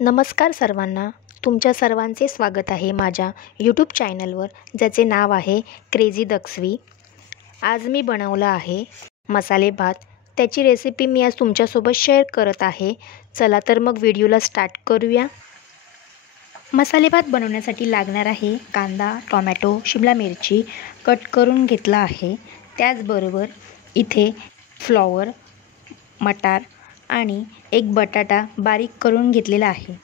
नमस्कार सर्वांना. तुमच्या सर्वांचे स्वागत आहे माझ्या यूट्यूब चॅनलवर, ज्याचे नाव आहे क्रेझी दक्षवी. आज मी बनवला आहे मसाले भात. त्याची रेसिपी मी आज तुमच्यासोबत शेअर करत आहे. चला तर मग व्हिडिओला स्टार्ट करूया. मसाले भात बनवण्यासाठी लागणार आहे कांदा, टोमॅटो, शिमला मिरची कट करून घेतला आहे. त्याचबरोबर इथे फ्लॉवर, मटार आणि एक बटाटा बारीक करून घेतलेला आहे.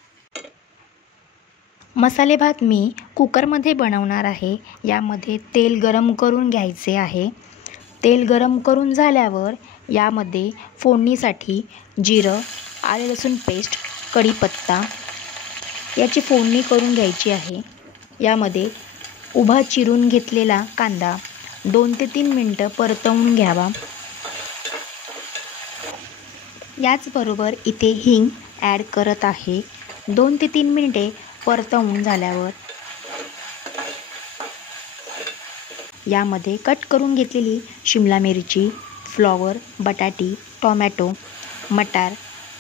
मसाले भात मी कुकरमध्ये बनवणार आहे. यामध्ये तेल गरम करून घ्यायचे आहे. तेल गरम करून झाल्यावर यामध्ये फोडणीसाठी जिरं, आले लसूण पेस्ट, कढीपत्ता याची फोडणी करून घ्यायची आहे. यामध्ये उभा चिरून घेतलेला कांदा 2 ते 3 मिनटं परतवून घ्यावा. याचबरोबर इथे हिंग ॲड करत आहे. 2 ते 3 मिनिटे परतवून झाल्यावर यामध्ये कट करून घेतलेली शिमला मिरची, फ्लॉवर, बटाटी, टोमॅटो, मटार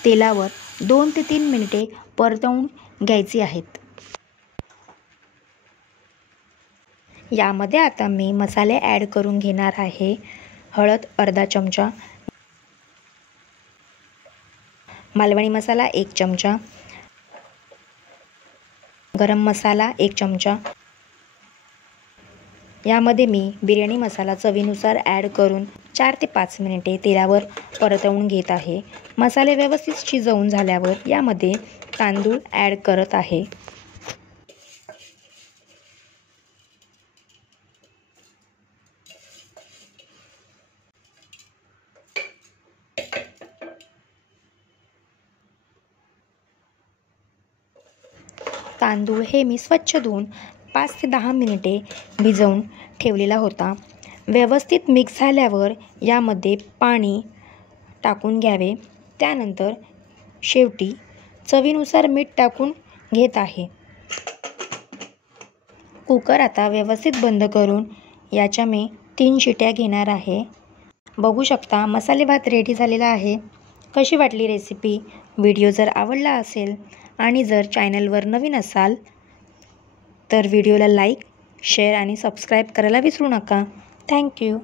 तेलावर 2 ते 3 मिनिटे परतवून घ्यायची आहेत. यामध्ये आता मी मसाले ॲड करून घेणार आहे. हळद अर्धा चमचा, मालवणी मसाला 1 चमचा, गरम मसाला 1 चमचा. यामध्ये मी बिर्याणी मसाला चवीनुसार ॲड करून 4 ते 5 मिनिटे तेलावर परतवून घेत आहे. मसाले व्यवस्थित शिजवून झाल्यावर यामध्ये तांदूळ ॲड करत आहे. तांदूळ हे मी स्वच्छ धुवून 5 ते 10 मिनिटे भिजवून ठेवलेला होता. व्यवस्थित मिक्स झाल्यावर यामध्ये पाणी टाकून घ्यावे. त्यानंतर शेवटी चवीनुसार मीठ टाकून घेत आहे. कुकर आता व्यवस्थित बंद करून याच्या मी 3 शिट्या घेणार आहे. बघू शकता मसाले भात रेडी झालेला आहे. कशी वाटली रेसिपी? व्हिडिओ जर आवडला असेल आणि जर चॅनलवर नवीन असाल तर व्हिडिओला लाईक, शेअर आणि सबस्क्राईब करायला विसरू नका. थँक्यू.